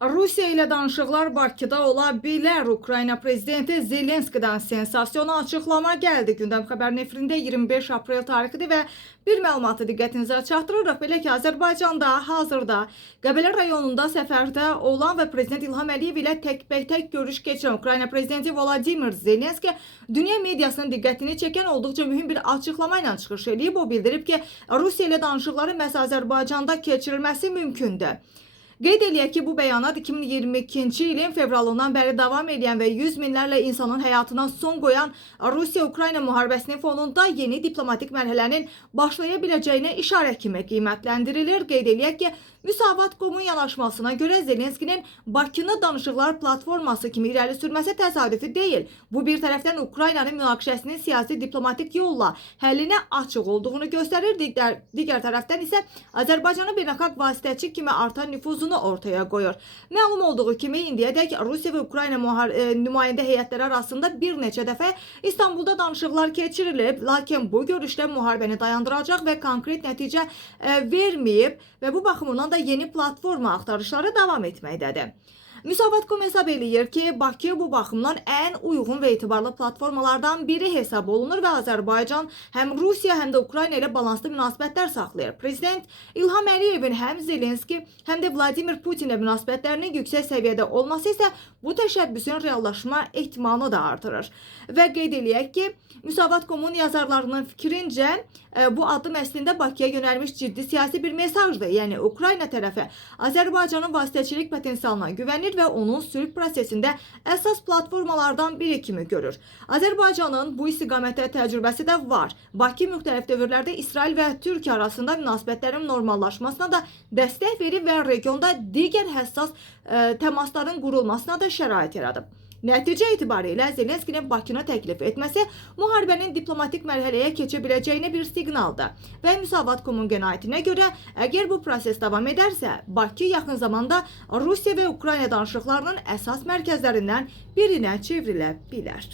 Rusiya ilə danışıqlar Bakıda ola bilər. Ukrayna prezidenti Zelenskidən sensasiyalı açıqlama gəldi. Gündəm xəbərinin efirində 25 aprel tarixidir və bir məlumatı diqqətinizə çatdırırıq. Belə ki, Azərbaycanda hazırda Qəbələ rayonunda səfərdə olan və prezident İlham Əliyev ilə təkbətək görüş keçirən Ukrayna prezidenti Vladimir Zelenski dünya mediasının diqqətini çəkən olduqca mühüm bir açıqlama ilə çıxış edib. O bildirib ki, Rusiya ilə danışıqların məhz Azərbaycanda keçirilməsi mümkündür. Qeyd eləyək ki, bu bəyanat 2022-ci ilin fevralından bəri davam edən və yüz minlərlə insanın həyatına son qoyan Rusiya-Ukrayna müharibəsinin fonunda yeni diplomatik mərhələnin başlaya biləcəyinə işarə kimi qiymətləndirilir. Qeyd eləyək ki, Müsavat.com-un yanaşmasına görə Zelenskinin Bakını danışıqlar platforması kimi irəli sürməsi təsadüfi deyil. Bu bir tərəfdən Ukraynanın münaqişəsinin siyasi diplomatik yolla həllinə açıq olduğunu göstərir. Digər tərəfdən isə Azərbaycanın beynəlxalq vasitəçi kimi artan nüfuzunu ortaya qoyur. Məlum olduğu kimi indiyədək Rusiya və Ukrayna nümayəndə heyətləri arasında bir neçə dəfə İstanbulda danışıqlar keçirilib, lakin bu görüşdə müharibəni dayandıracaq və konkret nəticə verməyib və bu baxımdan da yeni platforma axtarışları davam etməkdədir. Müsavat.com hesab eləyir ki, Bakı bu baxımdan ən uyğun və etibarlı platformalardan biri hesab olunur və Azərbaycan həm Rusiya, həm də Ukrayna ilə balanslı münasibətlər saxlayır. Prezident İlham Əliyevin həm Zelenski, həm də Vladimir Putinlə münasibətlərinin yüksək səviyyədə olması isə bu təşəbbüsün reallaşma ehtimalını da artırır. Və qeyd eləyək ki, Müsavat.com-un yazarlarının fikrincə bu addım əslində Bakıya yönəlmiş ciddi siyasi bir mesajdır. Yəni Ukrayna tərəfi Azərbaycanın vasitəçilik potensialına güvənir və onun sülh prosesində əsas platformalardan biri kimi görür. Azərbaycanın bu istiqamətdə təcrübəsi də var. Bakı müxtəlif dövrlərdə İsrail və Türkiyə arasında münasibətlərin normallaşmasına da dəstək verib və regionda digər həssas təmasların qurulmasına da şərait yaradıb. Nəticə etibarilə Zelenskinin Bakını təklif etməsi müharibənin diplomatik mərhələyə keçə biləcəyinə bir siqnaldır. Və Müsavat.com-un qənaətinə görə, əgər bu proses davam edərsə, Bakı yaxın zamanda Rusiya və Ukrayna danışıqlarının əsas mərkəzlərindən birinə çevrilə bilər.